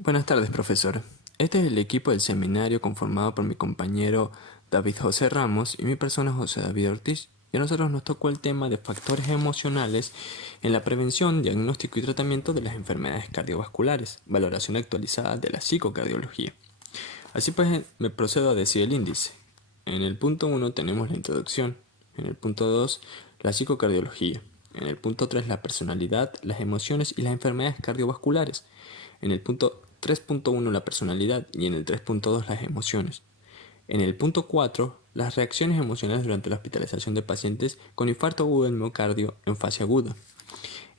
Buenas tardes, profesor. Este es el equipo del seminario conformado por mi compañero David José Ramos y mi persona José David Ortiz. Y a nosotros nos tocó el tema de factores emocionales en la prevención, diagnóstico y tratamiento de las enfermedades cardiovasculares, valoración actualizada de la psicocardiología. Así pues, me procedo a decir el índice. En el punto 1 tenemos la introducción, en el punto 2 la psicocardiología, en el punto 3 la personalidad, las emociones y las enfermedades cardiovasculares, en el punto 3.1 la personalidad y en el 3.2 las emociones. En el punto 4 las reacciones emocionales durante la hospitalización de pacientes con infarto agudo del miocardio en fase aguda.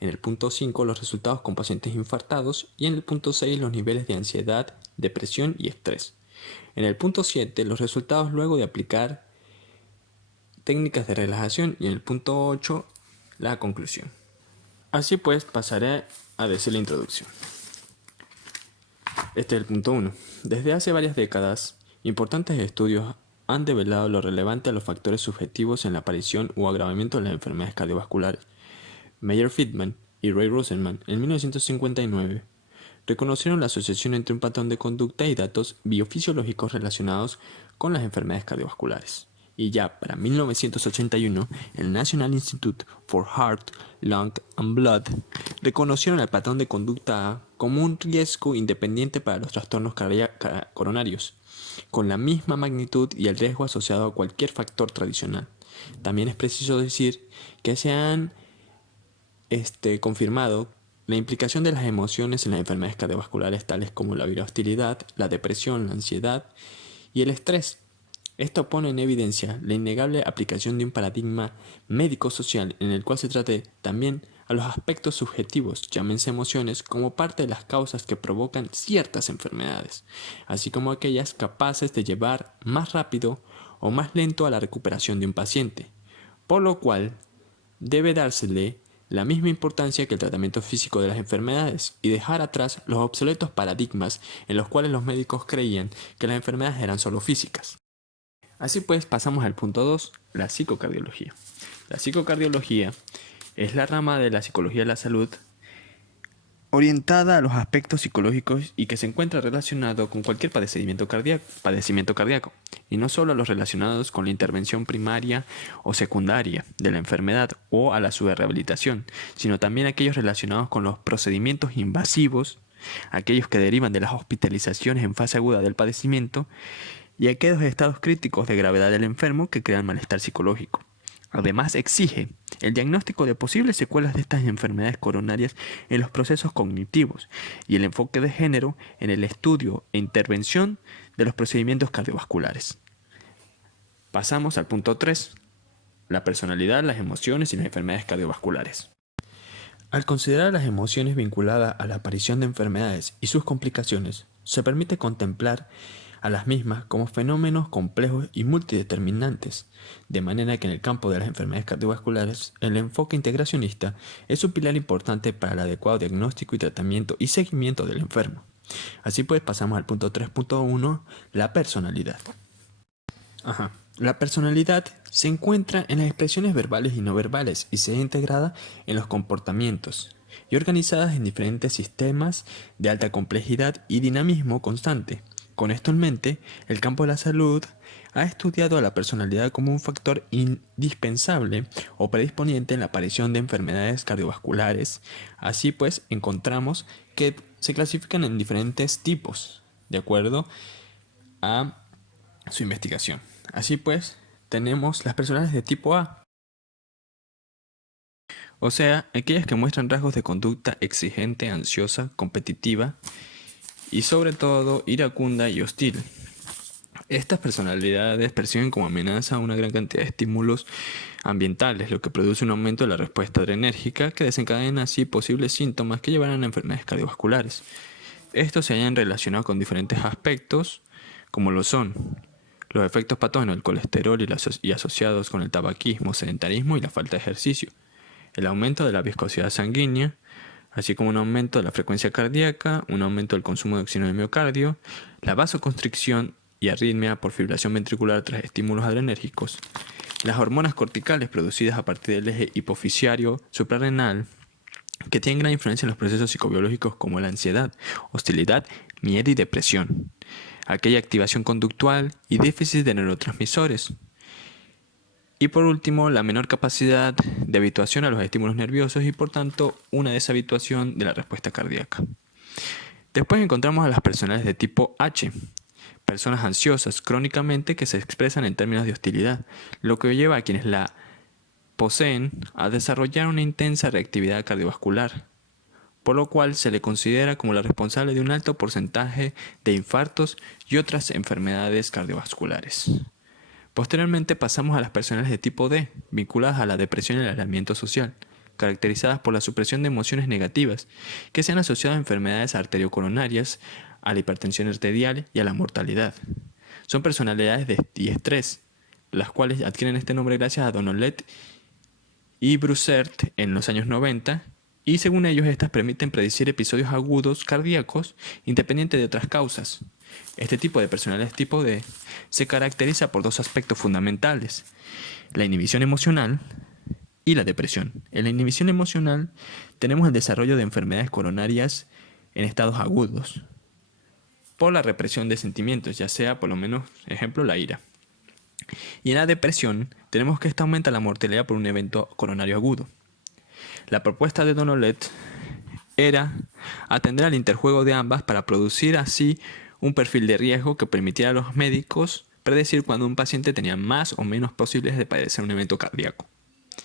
En el punto 5 los resultados con pacientes infartados y en el punto 6 los niveles de ansiedad, depresión y estrés. En el punto 7 los resultados luego de aplicar técnicas de relajación y en el punto 8 la conclusión. Así pues pasaré a decir la introducción. Este es el punto 1. Desde hace varias décadas, importantes estudios han develado lo relevante a los factores subjetivos en la aparición o agravamiento de las enfermedades cardiovasculares. Meyer-Friedman y Ray Rosenman, en 1959, reconocieron la asociación entre un patrón de conducta y datos biofisiológicos relacionados con las enfermedades cardiovasculares. Y ya para 1981, el National Institute for Heart, Lung and Blood reconocieron el patrón de conducta A como un riesgo independiente para los trastornos coronarios, con la misma magnitud y el riesgo asociado a cualquier factor tradicional. También es preciso decir que se han confirmado la implicación de las emociones en las enfermedades cardiovasculares tales como la virahostilidad, la depresión, la ansiedad y el estrés. Esto pone en evidencia la innegable aplicación de un paradigma médico-social en el cual se trate también a los aspectos subjetivos, llámense emociones, como parte de las causas que provocan ciertas enfermedades, así como aquellas capaces de llevar más rápido o más lento a la recuperación de un paciente, por lo cual debe dársele la misma importancia que el tratamiento físico de las enfermedades y dejar atrás los obsoletos paradigmas en los cuales los médicos creían que las enfermedades eran solo físicas. Así pues, pasamos al punto 2, la psicocardiología. La psicocardiología es la rama de la psicología de la salud orientada a los aspectos psicológicos y que se encuentra relacionado con cualquier padecimiento cardíaco, y no solo a los relacionados con la intervención primaria o secundaria de la enfermedad o a la subrehabilitación, sino también aquellos relacionados con los procedimientos invasivos, aquellos que derivan de las hospitalizaciones en fase aguda del padecimiento y aquellos estados críticos de gravedad del enfermo que crean malestar psicológico. Además, exige el diagnóstico de posibles secuelas de estas enfermedades coronarias en los procesos cognitivos y el enfoque de género en el estudio e intervención de los procedimientos cardiovasculares. Pasamos al punto 3, la personalidad, las emociones y las enfermedades cardiovasculares. Al considerar las emociones vinculadas a la aparición de enfermedades y sus complicaciones, se permite contemplar a las mismas como fenómenos complejos y multideterminantes, de manera que en el campo de las enfermedades cardiovasculares el enfoque integracionista es un pilar importante para el adecuado diagnóstico y tratamiento y seguimiento del enfermo. Así pues pasamos al punto 3.1, la personalidad. La personalidad se encuentra en las expresiones verbales y no verbales y se ve integrada en los comportamientos y organizadas en diferentes sistemas de alta complejidad y dinamismo constante. Con esto en mente, el campo de la salud ha estudiado a la personalidad como un factor indispensable o predisponiente en la aparición de enfermedades cardiovasculares. Así pues, encontramos que se clasifican en diferentes tipos, de acuerdo a su investigación. Así pues, tenemos las personalidades de tipo A, o sea, aquellas que muestran rasgos de conducta exigente, ansiosa, competitiva y sobre todo iracunda y hostil. Estas personalidades perciben como amenaza una gran cantidad de estímulos ambientales, lo que produce un aumento de la respuesta adrenérgica que desencadena así posibles síntomas que llevarán a enfermedades cardiovasculares. Estos se hallan relacionados con diferentes aspectos, como lo son los efectos patógenos del colesterol y asociados con el tabaquismo, sedentarismo y la falta de ejercicio, el aumento de la viscosidad sanguínea, así como un aumento de la frecuencia cardíaca, un aumento del consumo de oxígeno del miocardio, la vasoconstricción y arritmia por fibrilación ventricular tras estímulos adrenérgicos, las hormonas corticales producidas a partir del eje hipofisiario suprarrenal, que tienen gran influencia en los procesos psicobiológicos como la ansiedad, hostilidad, miedo y depresión, aquella activación conductual y déficit de neurotransmisores. Y por último, la menor capacidad de habituación a los estímulos nerviosos y por tanto una deshabituación de la respuesta cardíaca. Después encontramos a las personalidades de tipo H, personas ansiosas crónicamente que se expresan en términos de hostilidad, lo que lleva a quienes la poseen a desarrollar una intensa reactividad cardiovascular, por lo cual se le considera como la responsable de un alto porcentaje de infartos y otras enfermedades cardiovasculares. Posteriormente pasamos a las personalidades de tipo D, vinculadas a la depresión y el aislamiento social, caracterizadas por la supresión de emociones negativas, que se han asociado a enfermedades arteriocoronarias, a la hipertensión arterial y a la mortalidad. Son personalidades de estrés, las cuales adquieren este nombre gracias a Donolet y Brusert en los años 90, y según ellos estas permiten predecir episodios agudos cardíacos independiente de otras causas. Este tipo de personalidades tipo D se caracteriza por dos aspectos fundamentales: la inhibición emocional y la depresión. En la inhibición emocional tenemos el desarrollo de enfermedades coronarias en estados agudos por la represión de sentimientos, ya sea por lo menos, ejemplo, la ira. Y en la depresión tenemos que esta aumenta la mortalidad por un evento coronario agudo. La propuesta de Donolet era atender al interjuego de ambas para producir así un perfil de riesgo que permitiera a los médicos predecir cuando un paciente tenía más o menos posibilidades de padecer un evento cardíaco.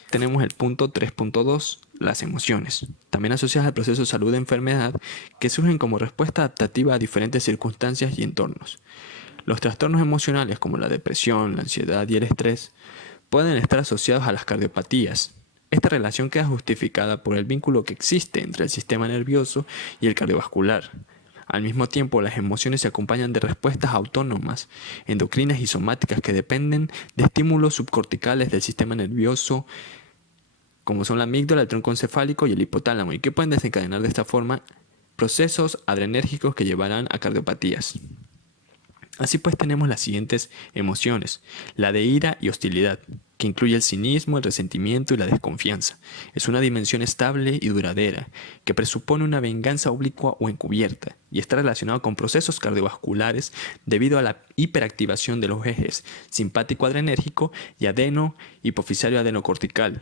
Tenemos el punto 3.2, las emociones, también asociadas al proceso de salud de enfermedad, que surgen como respuesta adaptativa a diferentes circunstancias y entornos. Los trastornos emocionales como la depresión, la ansiedad y el estrés pueden estar asociados a las cardiopatías. Esta relación queda justificada por el vínculo que existe entre el sistema nervioso y el cardiovascular. Al mismo tiempo, las emociones se acompañan de respuestas autónomas, endocrinas y somáticas que dependen de estímulos subcorticales del sistema nervioso, como son la amígdala, el tronco encefálico y el hipotálamo, y que pueden desencadenar de esta forma procesos adrenérgicos que llevarán a cardiopatías. Así pues tenemos las siguientes emociones: la de ira y hostilidad, que incluye el cinismo, el resentimiento y la desconfianza. Es una dimensión estable y duradera, que presupone una venganza oblicua o encubierta, y está relacionado con procesos cardiovasculares debido a la hiperactivación de los ejes simpático-adrenérgico y adeno-hipofisario-adenocortical,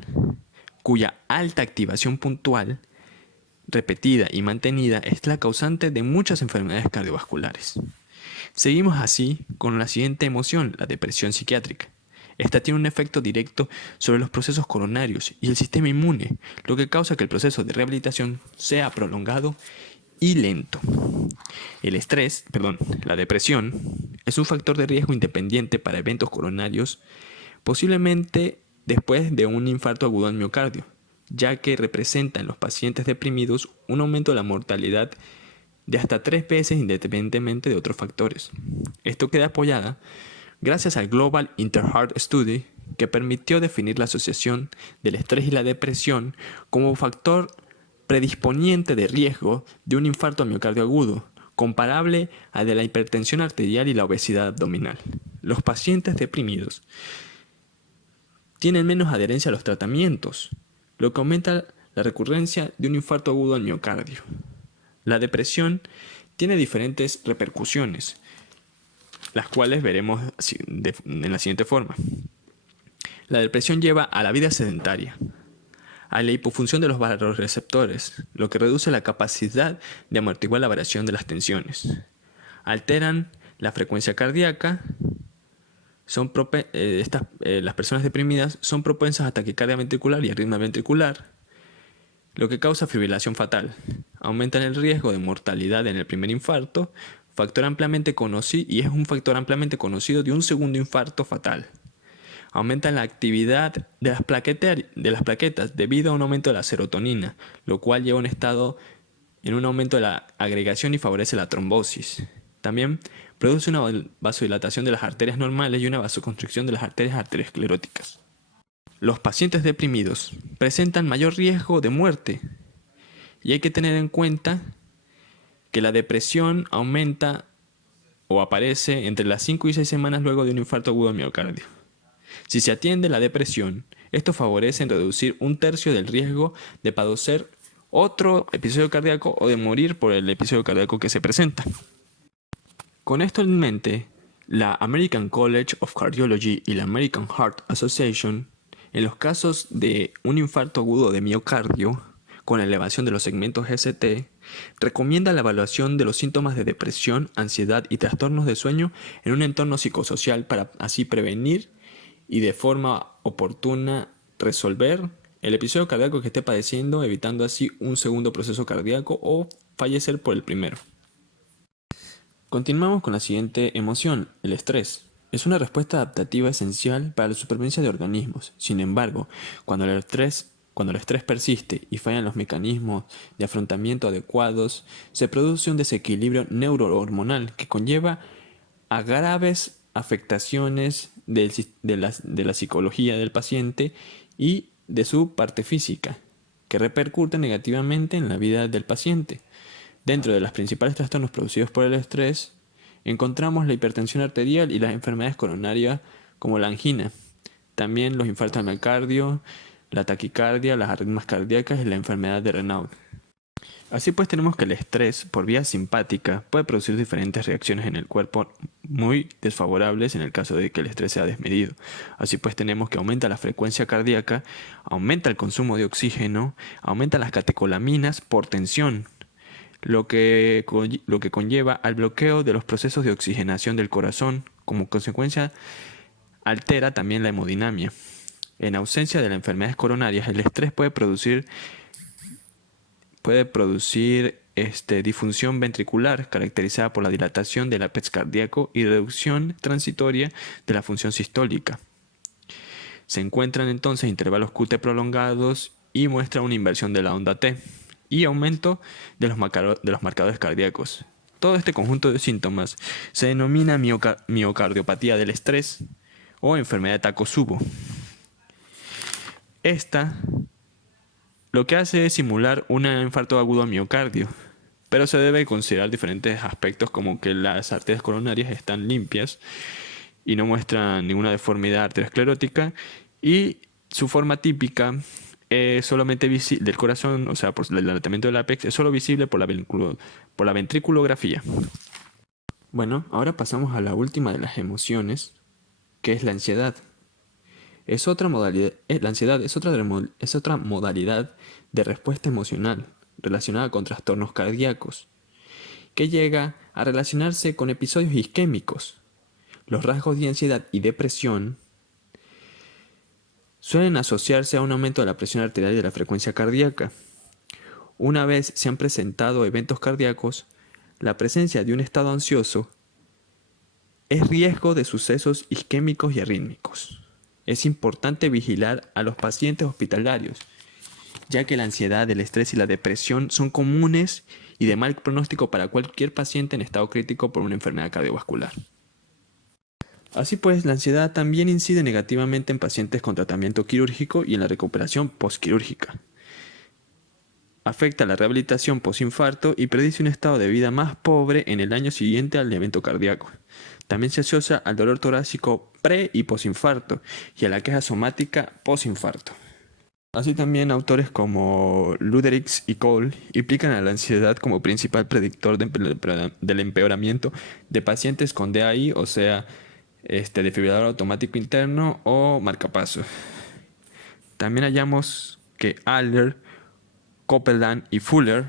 cuya alta activación puntual, repetida y mantenida es la causante de muchas enfermedades cardiovasculares. Seguimos así con la siguiente emoción, la depresión psiquiátrica. Esta tiene un efecto directo sobre los procesos coronarios y el sistema inmune, lo que causa que el proceso de rehabilitación sea prolongado y lento. La depresión es un factor de riesgo independiente para eventos coronarios, posiblemente después de un infarto agudo al miocardio, ya que representa en los pacientes deprimidos un aumento de la mortalidad de hasta 3 veces independientemente de otros factores. Esto queda apoyada gracias al Global Inter-Heart Study, que permitió definir la asociación del estrés y la depresión como factor predisponiente de riesgo de un infarto al miocardio agudo, comparable al de la hipertensión arterial y la obesidad abdominal. Los pacientes deprimidos tienen menos adherencia a los tratamientos, lo que aumenta la recurrencia de un infarto agudo al miocardio. La depresión tiene diferentes repercusiones, las cuales veremos en la siguiente forma. La depresión lleva a la vida sedentaria, a la hipofunción de los vasoreceptores, lo que reduce la capacidad de amortiguar la variación de las tensiones. Alteran la frecuencia cardíaca. Las personas deprimidas son propensas a taquicardia ventricular y arritmia ventricular, lo que causa fibrilación fatal. Aumentan el riesgo de mortalidad en el primer infarto, y es un factor ampliamente conocido de un segundo infarto fatal. Aumentan la actividad de las plaquetas debido a un aumento de la serotonina, lo cual lleva en un aumento de la agregación y favorece la trombosis. También produce una vasodilatación de las arterias normales y una vasoconstricción de las arterias arterioscleróticas. Los pacientes deprimidos presentan mayor riesgo de muerte, y hay que tener en cuenta que la depresión aumenta o aparece entre las 5 y 6 semanas luego de un infarto agudo al miocardio. Si se atiende la depresión, esto favorece en reducir 1/3 del riesgo de padecer otro episodio cardíaco o de morir por el episodio cardíaco que se presenta. Con esto en mente, la American College of Cardiology y la American Heart Association, en los casos de un infarto agudo de miocardio con elevación de los segmentos ST, recomienda la evaluación de los síntomas de depresión, ansiedad y trastornos de sueño en un entorno psicosocial para así prevenir y de forma oportuna resolver el episodio cardíaco que esté padeciendo, evitando así un segundo proceso cardíaco o fallecer por el primero. Continuamos con la siguiente emoción, el estrés. Es una respuesta adaptativa esencial para la supervivencia de organismos. Sin embargo, cuando el estrés persiste y fallan los mecanismos de afrontamiento adecuados, se produce un desequilibrio neurohormonal que conlleva a graves afectaciones de la psicología del paciente y de su parte física, que repercuten negativamente en la vida del paciente. Dentro de los principales trastornos producidos por el estrés, encontramos la hipertensión arterial y las enfermedades coronarias como la angina. También los infartos al miocardio, la taquicardia, las arritmias cardíacas y la enfermedad de Raynaud. Así pues tenemos que el estrés por vía simpática puede producir diferentes reacciones en el cuerpo muy desfavorables en el caso de que el estrés sea desmedido. Así pues tenemos que aumenta la frecuencia cardíaca, aumenta el consumo de oxígeno, aumenta las catecolaminas por tensión, lo que conlleva al bloqueo de los procesos de oxigenación del corazón. Como consecuencia, altera también la hemodinamia. En ausencia de las enfermedades coronarias, el estrés puede producir disfunción ventricular, caracterizada por la dilatación del ápex cardíaco y reducción transitoria de la función sistólica. Se encuentran entonces intervalos QT prolongados y muestra una inversión de la onda T y aumento de los marcadores cardíacos. Todo este conjunto de síntomas se denomina miocardiopatía del estrés o enfermedad de Takotsubo. Esta lo que hace es simular un infarto agudo a miocardio, pero se debe considerar diferentes aspectos como que las arterias coronarias están limpias y no muestran ninguna deformidad arteriosclerótica y su forma típica solamente del corazón, o sea, por el dilatamiento del ápex, es solo visible por la ventriculografía. Bueno, ahora pasamos a la última de las emociones, que es la ansiedad. La ansiedad es otra modalidad de respuesta emocional relacionada con trastornos cardíacos, que llega a relacionarse con episodios isquémicos. Los rasgos de ansiedad y depresión suelen asociarse a un aumento de la presión arterial y de la frecuencia cardíaca. Una vez se han presentado eventos cardíacos, la presencia de un estado ansioso es riesgo de sucesos isquémicos y arrítmicos. Es importante vigilar a los pacientes hospitalarios, ya que la ansiedad, el estrés y la depresión son comunes y de mal pronóstico para cualquier paciente en estado crítico por una enfermedad cardiovascular. Así pues, la ansiedad también incide negativamente en pacientes con tratamiento quirúrgico y en la recuperación postquirúrgica. Afecta la rehabilitación postinfarto y predice un estado de vida más pobre en el año siguiente al evento cardíaco. También se asocia al dolor torácico pre- y postinfarto y a la queja somática postinfarto. Así también autores como Luderix y Cole implican a la ansiedad como principal predictor del empeoramiento de pacientes con DAI, o sea, desfibrilador automático interno o marcapasos. También hallamos que Adler, Copeland y Fuller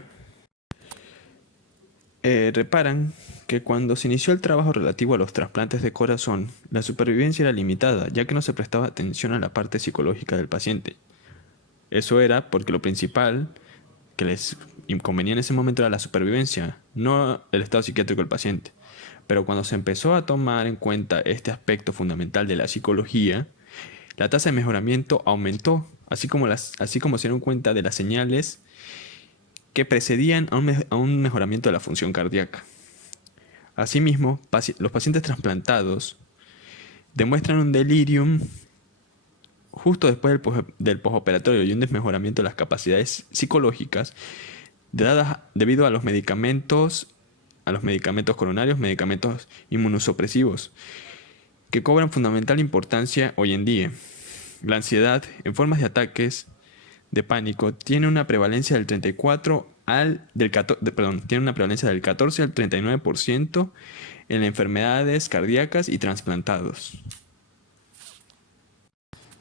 reparan que cuando se inició el trabajo relativo a los trasplantes de corazón, la supervivencia era limitada, ya que no se prestaba atención a la parte psicológica del paciente. Eso era porque lo principal que les inconvenía en ese momento era la supervivencia, no el estado psiquiátrico del paciente. Pero cuando se empezó a tomar en cuenta este aspecto fundamental de la psicología, la tasa de mejoramiento aumentó, así como se dieron cuenta de las señales que precedían a un mejoramiento de la función cardíaca. Asimismo, los pacientes trasplantados demuestran un delirium justo después del postoperatorio y un desmejoramiento de las capacidades psicológicas debido a los medicamentos coronarios, medicamentos inmunosupresivos, que cobran fundamental importancia hoy en día. La ansiedad, en formas de ataques de pánico, tiene una prevalencia del 14 al 39% en enfermedades cardíacas y trasplantados.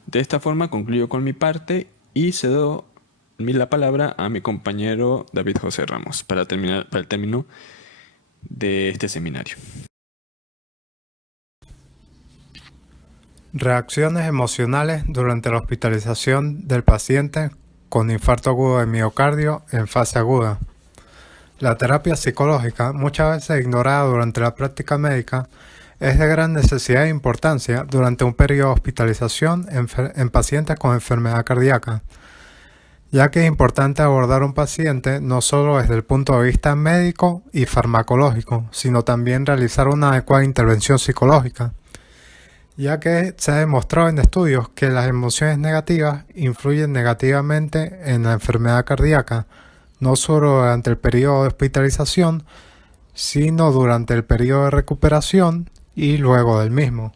De esta forma concluyo con mi parte y cedo la palabra a mi compañero David José Ramos para el término de este seminario. Reacciones emocionales durante la hospitalización del paciente con infarto agudo de miocardio en fase aguda. La terapia psicológica, muchas veces ignorada durante la práctica médica, es de gran necesidad e importancia durante un periodo de hospitalización en pacientes con enfermedad cardíaca, ya que es importante abordar un paciente no solo desde el punto de vista médico y farmacológico, sino también realizar una adecuada intervención psicológica, ya que se ha demostrado en estudios que las emociones negativas influyen negativamente en la enfermedad cardíaca, no solo durante el periodo de hospitalización, sino durante el periodo de recuperación y luego del mismo.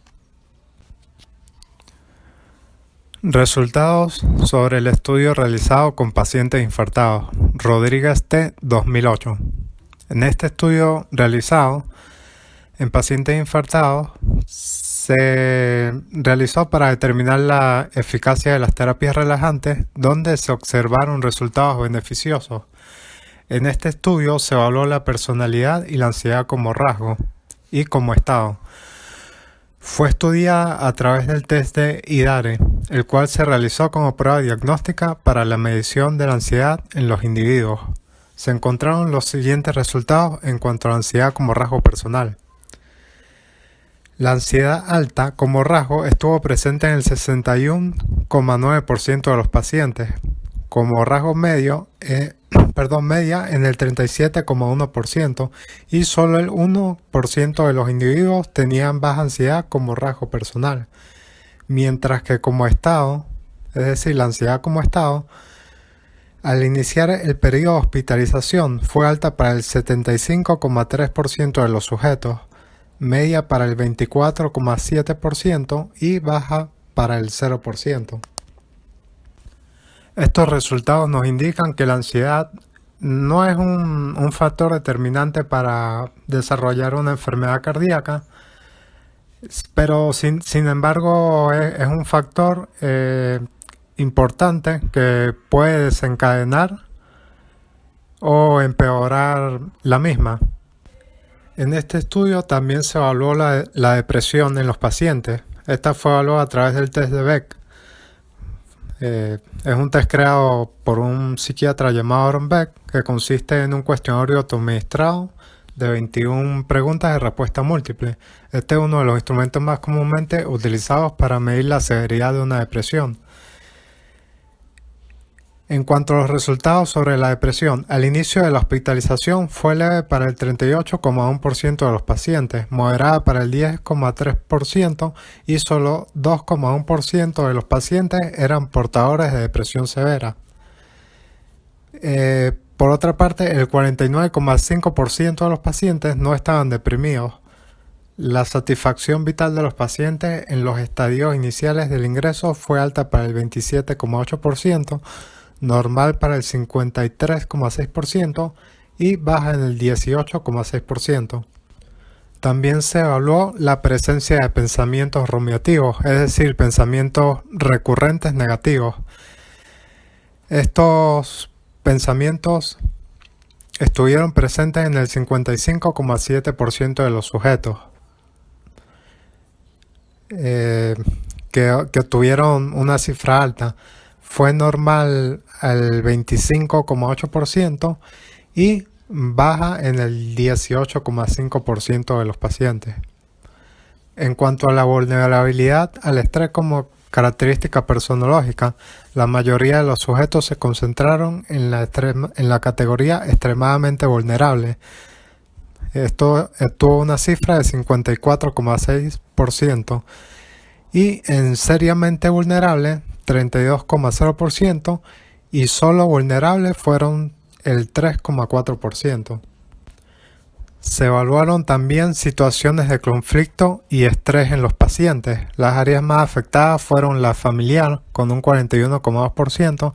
Resultados sobre el estudio realizado con pacientes infartados. Rodríguez T. 2008. En este estudio realizado en pacientes infartados se realizó para determinar la eficacia de las terapias relajantes, donde se observaron resultados beneficiosos. En este estudio se evaluó la personalidad y la ansiedad como rasgo y como estado. Fue estudiada a través del test de IDARE, el cual se realizó como prueba diagnóstica para la medición de la ansiedad en los individuos. Se encontraron los siguientes resultados en cuanto a la ansiedad como rasgo personal. La ansiedad alta como rasgo estuvo presente en el 61,9% de los pacientes, como rasgo media en el 37,1% y solo el 1% de los individuos tenían baja ansiedad como rasgo personal, mientras que como estado, es decir, la ansiedad como estado, al iniciar el periodo de hospitalización fue alta para el 75,3% de los sujetos, media para el 24,7% y baja para el 0%. Estos resultados nos indican que la ansiedad no es un factor determinante para desarrollar una enfermedad cardíaca, pero sin embargo es un factor importante que puede desencadenar o empeorar la misma. En este estudio también se evaluó la depresión en los pacientes. Esta fue evaluada a través del test de Beck. Es un test creado por un psiquiatra llamado Aaron Beck, que consiste en un cuestionario autoadministrado de 21 preguntas de respuesta múltiple. Este es uno de los instrumentos más comúnmente utilizados para medir la severidad de una depresión. En cuanto a los resultados sobre la depresión, al inicio de la hospitalización fue leve para el 38,1% de los pacientes, moderada para el 10,3% y solo 2,1% de los pacientes eran portadores de depresión severa. Por otra parte, el 49,5% de los pacientes no estaban deprimidos. La satisfacción vital de los pacientes en los estadios iniciales del ingreso fue alta para el 27,8%, normal para el 53,6% y baja en el 18,6%. También se evaluó la presencia de pensamientos rumiativos, es decir, pensamientos recurrentes negativos. Estos pensamientos estuvieron presentes en el 55,7% de los sujetos, que tuvieron una cifra alta. Fue normal al 25,8% y baja en el 18,5% de los pacientes. En cuanto a la vulnerabilidad al estrés como característica personológica, la mayoría de los sujetos se concentraron en la categoría extremadamente vulnerable. Esto tuvo una cifra de 54,6% y en seriamente vulnerable 32,0% y solo vulnerables fueron el 3,4%. Se evaluaron también situaciones de conflicto y estrés en los pacientes. Las áreas más afectadas fueron la familiar con un 41,2%,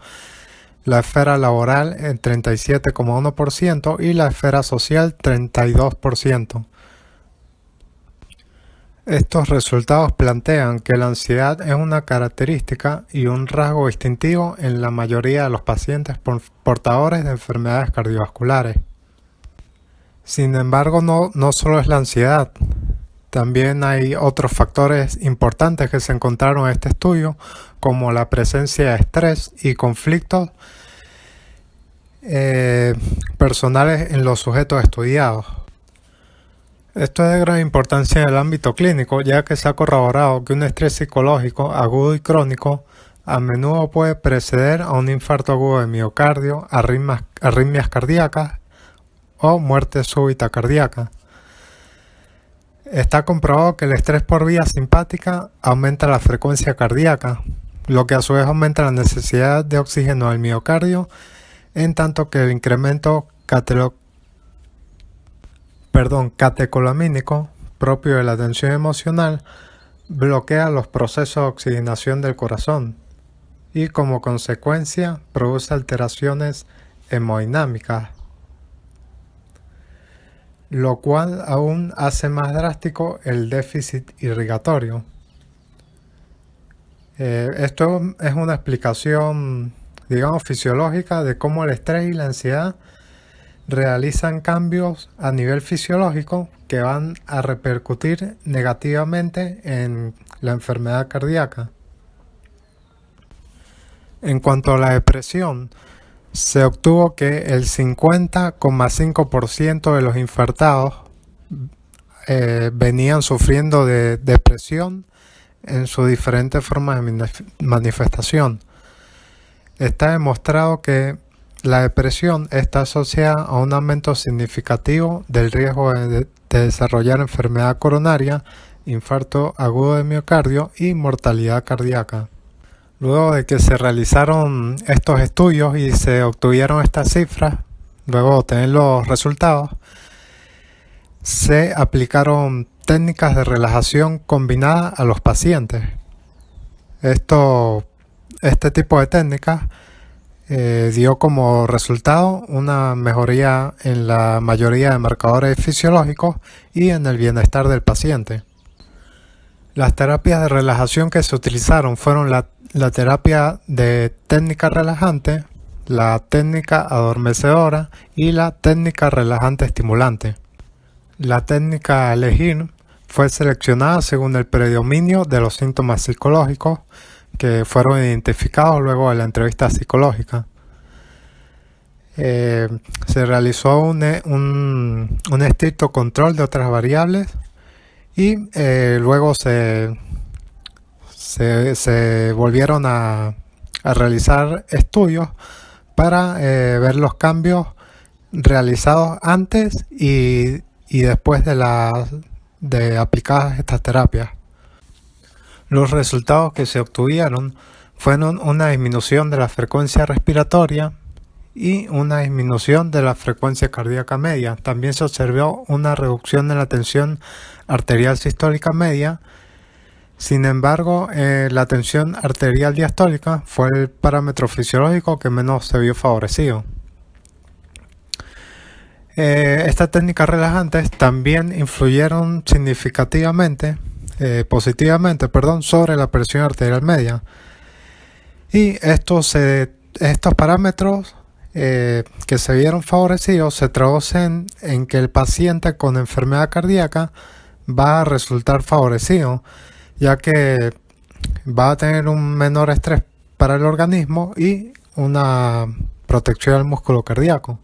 la esfera laboral en 37,1% y la esfera social 32%. Estos resultados plantean que la ansiedad es una característica y un rasgo distintivo en la mayoría de los pacientes portadores de enfermedades cardiovasculares. Sin embargo, no solo es la ansiedad, también hay otros factores importantes que se encontraron en este estudio, como la presencia de estrés y conflictos personales en los sujetos estudiados. Esto es de gran importancia en el ámbito clínico, ya que se ha corroborado que un estrés psicológico agudo y crónico a menudo puede preceder a un infarto agudo de miocardio, arritmias cardíacas o muerte súbita cardíaca. Está comprobado que el estrés por vía simpática aumenta la frecuencia cardíaca, lo que a su vez aumenta la necesidad de oxígeno del miocardio, en tanto que el incremento catecolamínico propio de la tensión emocional bloquea los procesos de oxigenación del corazón y como consecuencia produce alteraciones hemodinámicas, lo cual aún hace más drástico el déficit irrigatorio. Esto es una explicación, digamos, fisiológica de cómo el estrés y la ansiedad realizan cambios a nivel fisiológico que van a repercutir negativamente en la enfermedad cardíaca. En cuanto a la depresión, se obtuvo que el 50,5% de los infartados venían sufriendo de depresión en sus diferentes formas de manifestación. Está demostrado que la depresión está asociada a un aumento significativo del riesgo de desarrollar enfermedad coronaria, infarto agudo de miocardio y mortalidad cardíaca. Luego de que se realizaron estos estudios y se obtuvieron estas cifras, luego de obtener los resultados, se aplicaron técnicas de relajación combinada a los pacientes. Este tipo de técnicas dio como resultado una mejoría en la mayoría de marcadores fisiológicos y en el bienestar del paciente. Las terapias de relajación que se utilizaron fueron la terapia de técnica relajante, la técnica adormecedora y la técnica relajante estimulante. La técnica a elegir fue seleccionada según el predominio de los síntomas psicológicos que fueron identificados luego de la entrevista psicológica. Se realizó un estricto control de otras variables y luego se volvieron a realizar estudios para ver los cambios realizados antes y después de aplicadas estas terapias. Los resultados que se obtuvieron fueron una disminución de la frecuencia respiratoria y una disminución de la frecuencia cardíaca media. También se observó una reducción en la tensión arterial sistólica media. Sin embargo, la tensión arterial diastólica fue el parámetro fisiológico que menos se vio favorecido. Estas técnicas relajantes también influyeron positivamente sobre la presión arterial media. Y estos parámetros que se vieron favorecidos se traducen en que el paciente con enfermedad cardíaca va a resultar favorecido, ya que va a tener un menor estrés para el organismo y una protección al músculo cardíaco.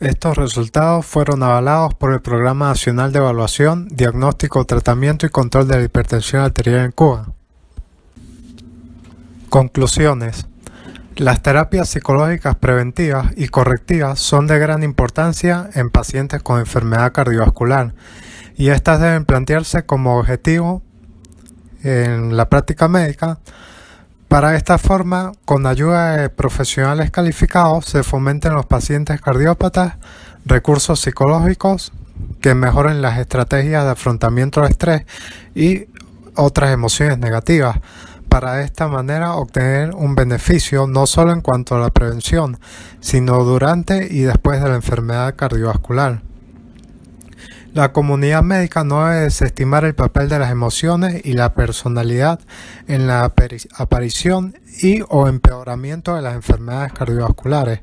Estos resultados fueron avalados por el Programa Nacional de Evaluación, Diagnóstico, Tratamiento y Control de la Hipertensión Arterial en Cuba. Conclusiones. Las terapias psicológicas preventivas y correctivas son de gran importancia en pacientes con enfermedad cardiovascular y estas deben plantearse como objetivo en la práctica médica. Para esta forma, con ayuda de profesionales calificados, se fomenten en los pacientes cardiópatas recursos psicológicos que mejoren las estrategias de afrontamiento al estrés y otras emociones negativas, para de esta manera obtener un beneficio no solo en cuanto a la prevención, sino durante y después de la enfermedad cardiovascular. La comunidad médica no debe desestimar el papel de las emociones y la personalidad en la aparición y o empeoramiento de las enfermedades cardiovasculares.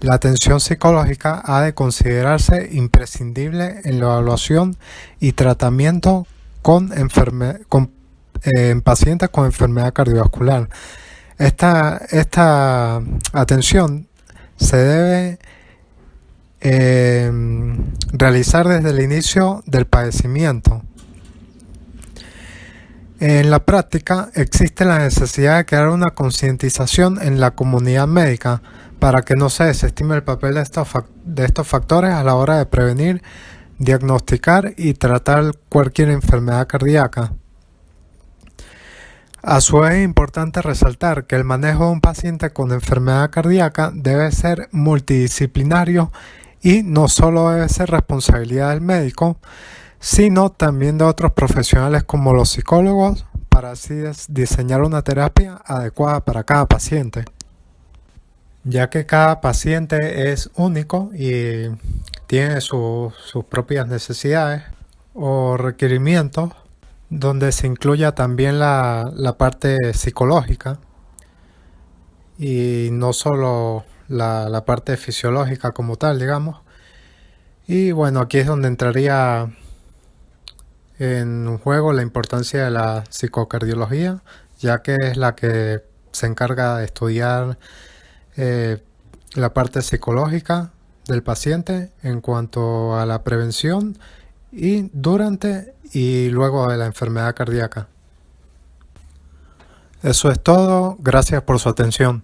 La atención psicológica ha de considerarse imprescindible en la evaluación y tratamiento en pacientes con enfermedad cardiovascular. Esta atención se debe realizar desde el inicio del padecimiento. En la práctica existe la necesidad de crear una concientización en la comunidad médica para que no se desestime el papel de estos factores a la hora de prevenir, diagnosticar y tratar cualquier enfermedad cardíaca. A su vez es importante resaltar que el manejo de un paciente con enfermedad cardíaca debe ser multidisciplinario y no solo debe ser responsabilidad del médico, sino también de otros profesionales como los psicólogos, para así diseñar una terapia adecuada para cada paciente. Ya que cada paciente es único y tiene sus propias necesidades o requerimientos, donde se incluya también la parte psicológica y no solo la parte fisiológica como tal, digamos. Y bueno, aquí es donde entraría en juego la importancia de la psicocardiología, ya que es la que se encarga de estudiar la parte psicológica del paciente en cuanto a la prevención y durante y luego de la enfermedad cardíaca. Eso es todo, gracias por su atención.